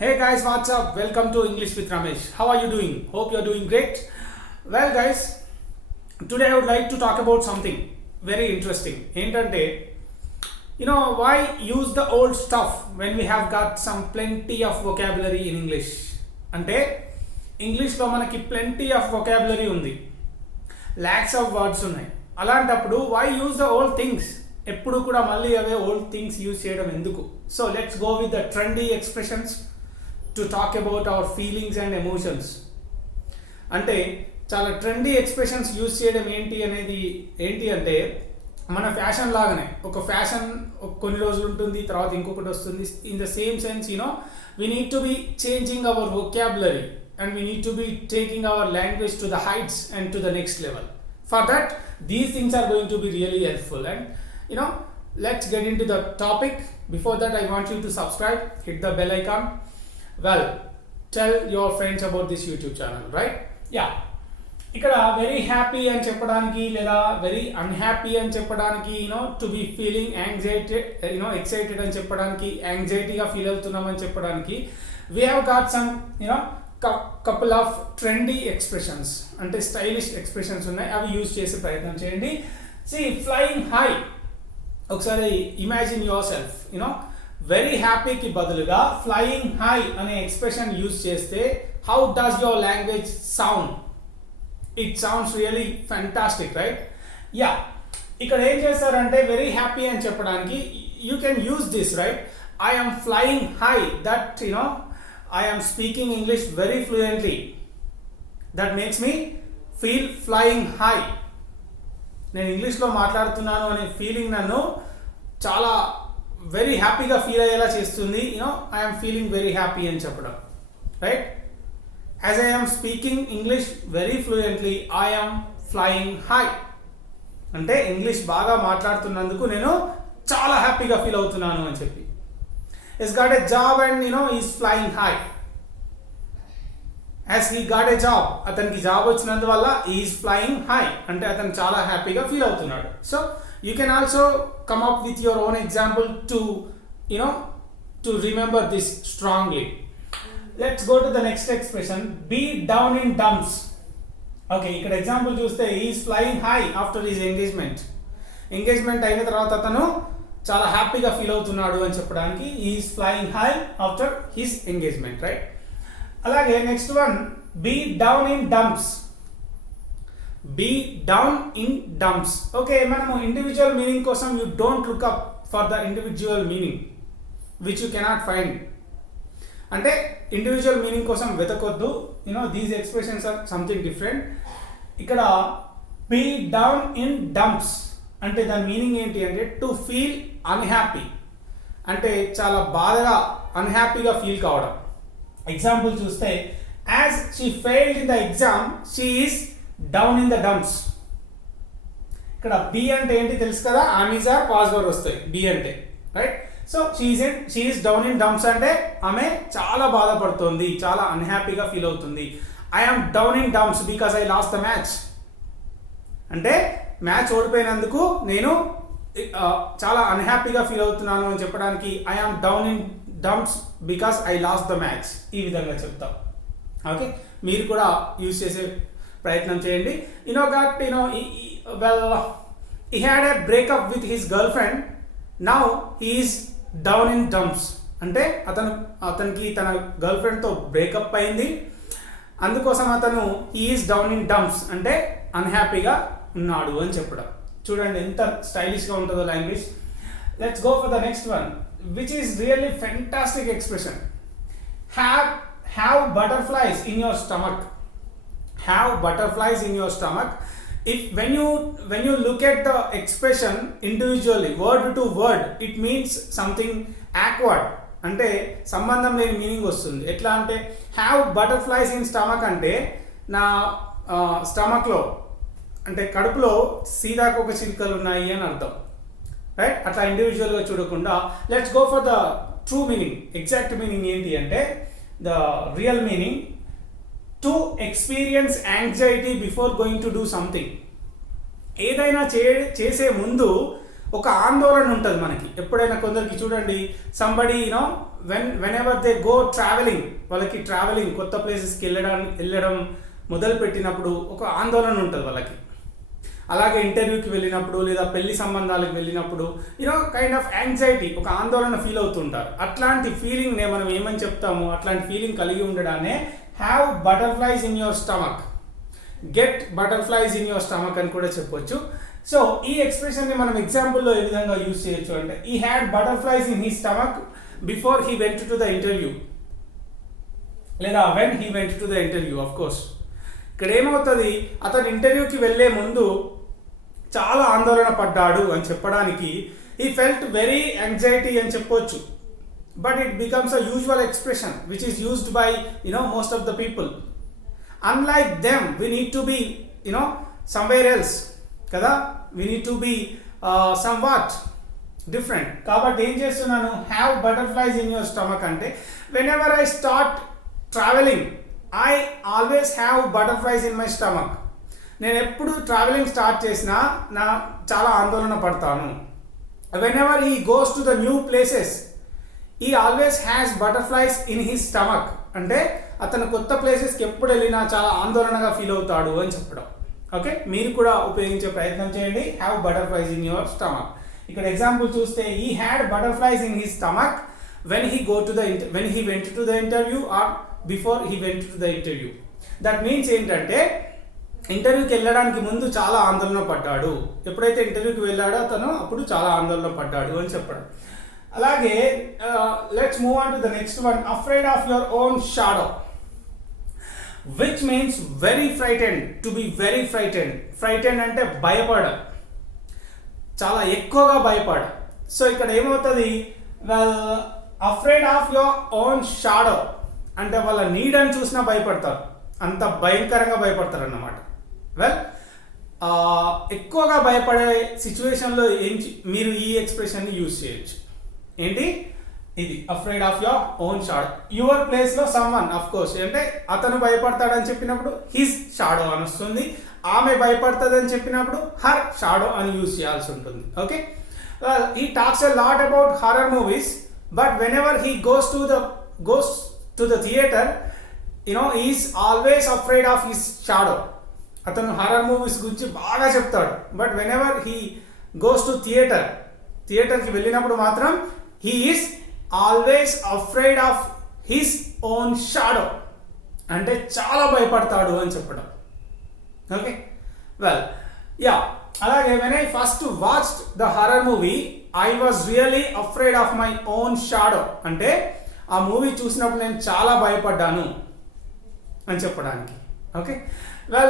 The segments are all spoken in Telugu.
Hey guys, what's up? Welcome to English with Ramesh. How are you doing? Hope you're doing great. Well, guys, today I would like to talk about something very interesting. ఏంటంటే why use the old stuff when we have got some plenty of vocabulary in English? అంటే ఇంగ్లీష్లో మనకి plenty of vocabulary ఉంది, lakhs of words ఉన్నాయి. అలాంటప్పుడు why use the old things? ఎప్పుడు కూడా మళ్ళీ అవే ఓల్డ్ థింగ్స్ యూజ్ చేయడం ఎందుకు? So let's go with the trendy expressions to talk about our feelings and emotions. అంటే చాలా ట్రెండీ ఎక్స్ప్రెషన్స్ యూజ్ చేయడం ఏంటి అంటే మన ఫ్యాషన్ లాగానే. ఒక ఫ్యాషన్ కొన్ని రోజులు ఉంటుంది, తర్వాత ఇంకొకటి వస్తుంది. In the same sense we need to be changing our vocabulary and we need to be taking our language to the heights and to the next level. For that these things are going to be really helpful. And let's get into the topic. Before that, I want you to subscribe, hit the bell icon. Well, tell your friends about this YouTube channel, right? Yeah. ఇక్కడ వెరీ హ్యాపీ అని చెప్పడానికి లేదా వెరీ అన్హ్యాపీ అని చెప్పడానికి టు బి ఫీలింగ్ ఎక్సైటెడ్ అని చెప్పడానికి, యాంగ్జైటీగా ఫీల్ అవుతున్నామని చెప్పడానికి we have got some couple of trendy expressions, అంటే స్టైలిష్ ఎక్స్ప్రెషన్స్ ఉన్నాయి. అవి యూజ్ చేసే ప్రయత్నం చేయండి. సి ఫ్లయింగ్ హై, ఒకసారి ఇమాజిన్ యువర్ సెల్ఫ్ వెరీ హ్యాపీకి బదులుగా ఫ్లయింగ్ హై అనే ఎక్స్ప్రెషన్ యూజ్ చేస్తే how does your language sound? It sounds really fantastic, right? Yeah, ఇక్కడ ఏం చేస్తారంటే వెరీ హ్యాపీ అని చెప్పడానికి you can use this, right? I am flying high, that I am speaking English very fluently, that makes me feel flying high. నేను ఇంగ్లీష్లో మాట్లాడుతున్నాను అనే ఫీలింగ్ నన్ను చాలా వెరీ హ్యాపీగా ఫీల్ అయ్యేలా చేస్తుంది. ఐఎమ్ ఫీలింగ్ వెరీ హ్యాపీ అని చెప్పడం, right? As I am speaking English very fluently, I'm flying high అంటే ఇంగ్లీష్ బాగా మాట్లాడుతున్నందుకు నేను చాలా హ్యాపీగా ఫీల్ అవుతున్నాను అని చెప్పి. Is got a job and is flying high. As he got a job, అతనికి జాబ్ వచ్చినందువల్ల ఈజ్ ఫ్లయింగ్ హై అంటే అతను చాలా హ్యాపీగా ఫీల్ అవుతున్నాడు. So you can also come up with your own example to remember this strongly. Let's go to the next expression, be down in dumps. Okay, ఇక్కడ ఎగ్జాంపుల్ చూస్తే is flying high after his engagement అయిన తర్వాత అతను చాలా హ్యాపీగా ఫీల్ అవుతున్నాడు అని చెప్పడానికి is flying high after his engagement, right? అలాగే next one, be down in dumps. Be down in dumps. Okay, మనము ఇండివిజువల్ మీనింగ్ కోసం you don't look up for the individual meaning which you cannot find. అంటే ఇండివిజువల్ మీనింగ్ కోసం వెతకొద్దు. These expressions are something different. ఇక్కడ బీ డౌన్ ఇన్ డంప్స్ అంటే దాని మీనింగ్ ఏంటి అంటే టు ఫీల్ అన్హ్యాపీ, అంటే చాలా బాధగా అన్హ్యాపీగా ఫీల్ కావడం. ఎగ్జాంపుల్ చూస్తే, as she failed in the exam she is down in the dumps. ఇక్కడ బి అంటే ఏంటి తెలుసు కదా, ఆమెజ్ ఆర్ పాజిటివ్ వస్తాయి బి అంటే, right? So she is down in dumps అంటే ఆమె చాలా బాధపడుతుంది, చాలా అన్హ్యాపీగా ఫీల్ అవుతుంది. I am down in dumps because I last the match అంటే మ్యాచ్ ఓడిపోయినందుకు నేను చాలా అన్హ్యాపీగా ఫీల్ అవుతున్నాను అని చెప్పడానికి I am down in dumps because I last the match, ఈ విధంగా చెప్తాం. ఓకే, మీరు కూడా యూజ్ చేసే ప్రయత్నం చేయండి. Well he had a breakup with his girl friend, now he is down in dumps అంటే అతనికి తన గర్ల్ ఫ్రెండ్తో బ్రేకప్ అయింది, అందుకోసం అతను he is down in dumps అంటే అన్హ్యాపీగా ఉన్నాడు అని చెప్పడం. చూడండి ఎంత స్టైలిష్గా ఉంటుందో language. Let's go for the next one, which is really fantastic expression. Have butterflies in your stomach. Have butterflies in your stomach. When you look at the expression individually, word to word, it means something awkward. అంటే సంబంధం లేని మీనింగ్ వస్తుంది. ఎట్లా అంటే హ్యావ్ బటర్ఫ్లైస్ ఇన్ స్టమక్ అంటే నా స్టమక్లో అంటే కడుపులో సీతాకోక చిలుకలు ఉన్నాయి అని అర్థం, రైట్? అట్లా ఇండివిజువల్గా చూడకుండా let's go for the true meaning. Exact meaning ఏంటి అంటే the real meaning, to experience anxiety before going to do something. ఏదైనా చేసే ముందు ఒక ఆందోళన ఉంటుంది మనకి. ఎప్పుడైనా కొందరికి చూడండి, somebody when ever they go travelling, వాళ్ళకి ట్రావెలింగ్ కొత్త ప్లేసెస్కి వెళ్ళడం మొదలు పెట్టినప్పుడు ఒక ఆందోళన ఉంటుంది వాళ్ళకి. అలాగే ఇంటర్వ్యూకి వెళ్ళినప్పుడు లేదా పెళ్లి సంబంధాలకు వెళ్ళినప్పుడు కైండ్ ఆఫ్ యాంగ్జైటీ, ఒక ఆందోళన ఫీల్ అవుతుంటారు. అట్లాంటి ఫీలింగ్నే మనం ఏమని చెప్తాము, అట్లాంటి ఫీలింగ్ కలిగి ఉండడానే have butterflies in your stomach, get butterflies in your stomach అని కూడా చెప్పొచ్చు. సో ఈ ఎక్స్ప్రెషన్ని మనం ఎగ్జాంపుల్లో ఏ విధంగా యూజ్ చేయొచ్చు అంటే, ఈ had butterflies in he stomach before he went to the interview, లేదా when he went to the interview. Of course ఇక్కడ ఏమవుతుంది, అతను ఇంటర్వ్యూకి వెళ్ళే ముందు చాలా ఆందోళన పడ్డాడు అని చెప్పడానికి హీ ఫెల్ట్ వెరీ యాంగ్జైటీ అని చెప్పొచ్చు. But it becomes a usual expression which is used by most of the people. Unlike them we need to be somewhere else కదా, we need to be somewhat different. కాబట్టి ఏం చేస్తున్నాను, have butterflies in your stomach అంటే whenever I start traveling I always have butterflies in my stomach. నేను ఎప్పుడు ట్రావెలింగ్ స్టార్ట్ చేసినా చాలా ఆందోళన పడతాను. Whenever he goes to the new places he always has butterflies in his stomach అంటే అతను కొత్త ప్లేసెస్కి ఎప్పుడు వెళ్ళినా చాలా ఆందోళనగా ఫీల్ అవుతాడు అని చెప్పడం. ఓకే, మీరు కూడా ఉపయోగించే ప్రయత్నం చేయండి, have butterflies in your stomach. ఇక్కడ ఎగ్జాంపుల్ చూస్తే he had butterflies in his stomach when he went to the interview or before he went to the interview. That means ఏంటంటే ఇంటర్వ్యూకి వెళ్ళడానికి ముందు చాలా ఆందోళన పడ్డాడు, ఎప్పుడైతే ఇంటర్వ్యూకి వెళ్ళాడో అతను అప్పుడు చాలా ఆందోళన పడ్డాడు అని చెప్పడం. అలాగే let's move on to the next one, afraid of your own shadow, which means very frightened, to be very frightened. Frightened అంటే భయపడ, చాలా ఎక్కువగా భయపడ. సో ఇక్కడ ఏమవుతుంది, afraid of your own shadow అంటే వాళ్ళ నీడని చూసినా భయపడతారు, అంత భయంకరంగా భయపడతారు అన్నమాట. ఎక్కువగా భయపడే సిచ్యువేషన్లో మీరు ఈ ఎక్స్ప్రెషన్ని యూజ్ చేయొచ్చు. ఏంటి ఇది, afraid of your own shadow. Your ప్లేస్లో సమ్వన్, అఫ్ కోర్స్ అంటే అతను భయపడతాడని చెప్పినప్పుడు హిస్ షాడో అని వస్తుంది, ఆమె భయపడుతుందని చెప్పినప్పుడు హర్ షాడో అని యూజ్ చేయాల్సి ఉంటుంది. Okay, he talks a lot about horror movies, but when ever he goes to the theatre is always afraid of his shadow. అతను హారర్ మూవీస్ గురించి బాగా చెప్తాడు, but when ever he goes to థియేటర్కి వెళ్ళినప్పుడు మాత్రం he is always afraid of his own shadow అంటే చాలా భయపడతాడు అని చెప్పడం. ఓకే, అలాగే when I first watched the horror movie I was really afraid of my own shadow అంటే ఆ మూవీ చూసినప్పుడు నేను చాలా భయపడ్డాను అని చెప్పడానికి. Okay,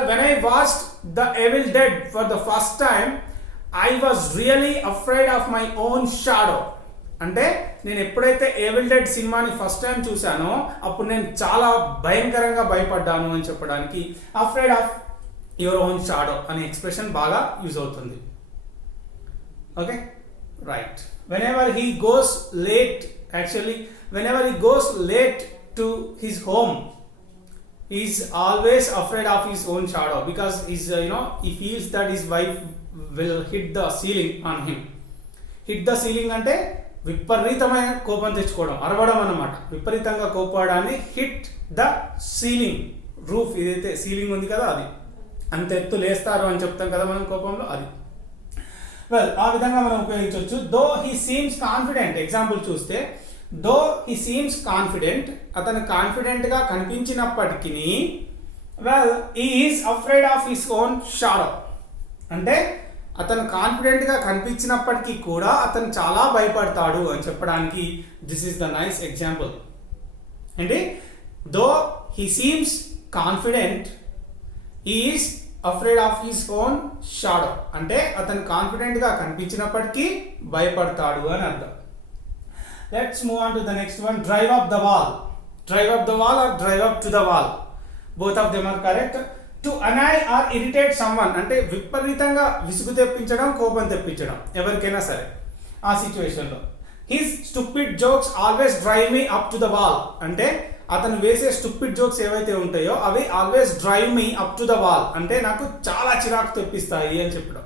when I watched the evil dead for the first time I was really afraid of my own shadow అంటే నేను ఎప్పుడైతే ఎవిల్ డెడ్ సినిమాని ఫస్ట్ టైం చూశానో అప్పుడు నేను చాలా భయంకరంగా భయపడ్డాను అని చెప్పడానికి afraid of your own shadow అనే ఎక్స్ప్రెషన్ బాగా యూజ్ అవుతుంది. Okay, right. Whenever he goes late, actually whenever he goes late to his home he is always afraid of his own shadow because he feels that his wife will hit the ceiling on him. Hit the ceiling అంటే విపరీతమైన కోపం తెచ్చుకోవడం, అరవడం అన్నమాట. విపరీతంగా కోపడాన్ని హిట్ ద సీలింగ్, రూఫ్ ఏదైతే సీలింగ్ ఉంది కదా అది అంత ఎత్తు లేస్తారు అని చెప్తాం కదా మనం కోపంలో, అది. ఆ విధంగా మనం ఉపయోగించవచ్చు. Though he seems confident, example చూస్తే దో హీ సీమ్స్ కాన్ఫిడెంట్, అతను కాన్ఫిడెంట్గా కనిపించినప్పటికీ he is afraid of his own shadow అంటే అతను కాన్ఫిడెంట్గా కనిపించినప్పటికీ కూడా అతను చాలా భయపడతాడు అని చెప్పడానికి this is the nice example. ఏంటి, though he seems confident he is afraid of his own shadow అంటే అతను కాన్ఫిడెంట్గా కనిపించినప్పటికీ భయపడతాడు అని అర్థం. Let's move on to the next one, drive up the wall. Drive up the wall or drive up to the wall. Both of them are correct. To annoy or irritate someone అంటే విపరీతంగా విసుగు తెప్పించడం, కోపం తెప్పించడం ఎవరికైనా సరే ఆ సిచ్యువేషన్లో. His stupid jokes always drive me up to the wall అంటే అతను వేసే స్టూపిడ్ జోక్స్ ఏవైతే ఉంటాయో అవి always drive me up to the wall అంటే నాకు చాలా చిరాకు తెప్పిస్తాయి అని చెప్పడం.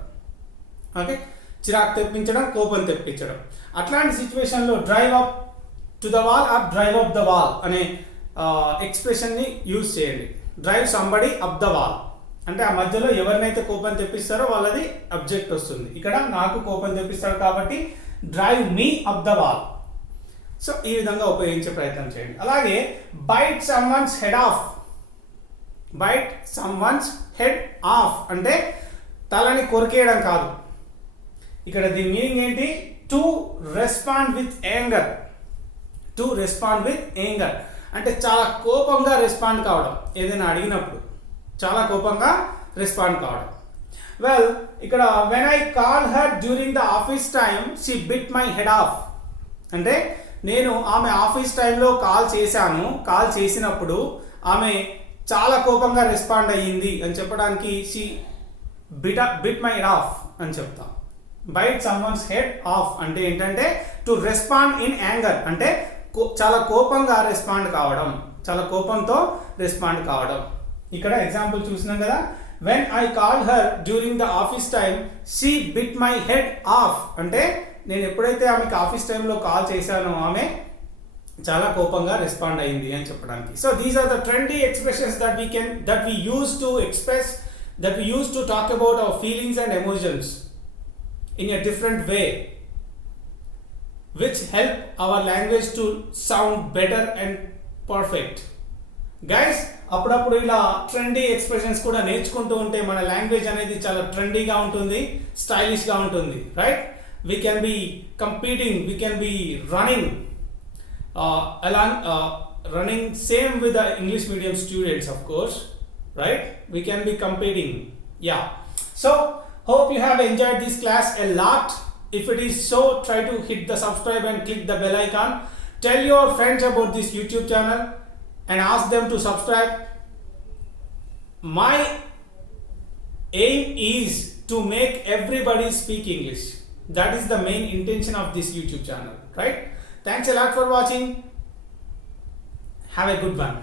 ఓకే, చిరాకు తెప్పించడం, కోపం తెప్పించడం. అట్లాంటి సిచ్యువేషన్లో drive up to the wall or drive up the wall అనే ఎక్స్ప్రెషన్ని యూజ్ చేయండి. Drive somebody up the wall అంటే ఆ మధ్యలో ఎవరినైతే కోపం తెప్పిస్తారో వాళ్ళది అబ్జెక్ట్ వస్తుంది. ఇక్కడ నాకు కోపం తెప్పిస్తారు కాబట్టి drive me up the wall. So ఈ విధంగా ఉపయోగించే ప్రయత్నం చేయండి. అలాగే bite someone's head off. Bite someone's head off అంటే తలని కొరికేయడం కాదు. ఇక్కడ దీని మీనింగ్ ఏంటి? To respond with anger. To respond with anger అంటే చాలా కోపంగా రెస్పాండ్ కావడం. ఏదైనా అడిగినప్పుడు చాలా కోపంగా రెస్పాండ్ కావడం. వెల్, ఇక్కడ when I call her during the office time she bit my head off అంటే నేను ఆమె ఆఫీస్ టైంలో కాల్ చేశాను. కాల్ చేసినప్పుడు ఆమె చాలా కోపంగా రెస్పాండ్ అయ్యింది అని చెప్పడానికి she bit my head of అని చెప్తాం. బైట్ సమ్వన్స్ హెడ్ ఆఫ్ అంటే ఏంటంటే టు రెస్పాండ్ ఇన్ యాంగర్ అంటే చాలా కోపంగా రెస్పాండ్ కావడం, చాలా కోపంతో రెస్పాండ్ కావడం. ఇక్కడ ఎగ్జాంపుల్ చూసినాం కదా, when I call her during the office time she bit my head off అంటే నేను ఎప్పుడైతే ఆమెకి ఆఫీస్ టైంలో కాల్ చేశానో ఆమె చాలా కోపంగా రెస్పాండ్ అయింది అని చెప్పడానికి. So these are the trendy expressions that we use to express, that we use to talk about our feelings and emotions in a different way, which help our language to sound better and perfect. Guys, అప్పుడప్పుడు ఇలా ట్రెండీ ఎక్స్ప్రెషన్స్ కూడా నేర్చుకుంటూ ఉంటే మన లాంగ్వేజ్ అనేది చాలా ట్రెండీగా ఉంటుంది, స్టైలిష్గా ఉంటుంది. Right? We can be competing, we can be running running same with the English medium students, of course, right? We can be competing. Yeah. So hope you have enjoyed this class a lot. If it is so, try to hit the subscribe and click the bell icon. Tell your friends about this YouTube channel and ask them to subscribe. My aim is to make everybody speak English. That is the main intention of this YouTube channel, right? Thanks a lot for watching. Have a good one.